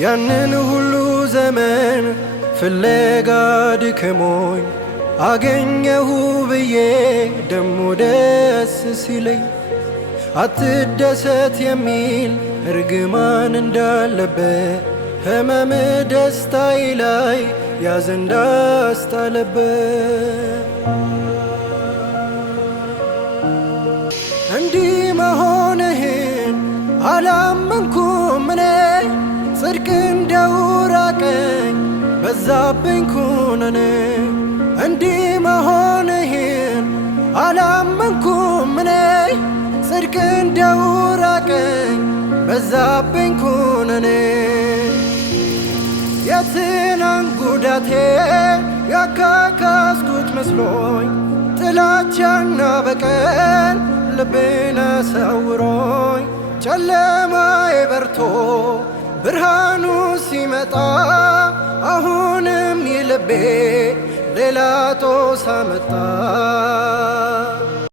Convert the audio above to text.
ያንን ሁሉ ዘመን ፍለጋ ድክሞኝ አገኘሁ ብዬ ደሞ ደስ ሲለኝ አትደሰት የሚል እርግማን እንዳለበት ህመም ደስታዬ ላይ ያዘን እንዳስጣለበት እንዲህ መሆንህን አላመንኩም እኔ ጽድቅ እንደው ራቀኝ በዛብኝ ኩነኔ እንዲህ መሆንህን አላመንኩም እኔ ጽድቅ እንደው ራቀኝ በዛብኝ ኩነኔ የትናንት ጉዳቴ ያካካስኩት መስሎኝ ጥላቻና በቀል ልቤን አሳውሮኝ ጨለማዬ በርቶ ብርሃኑ ሲመጣ አሁንም ይልቤ ሌላ ጦስ አመጣ።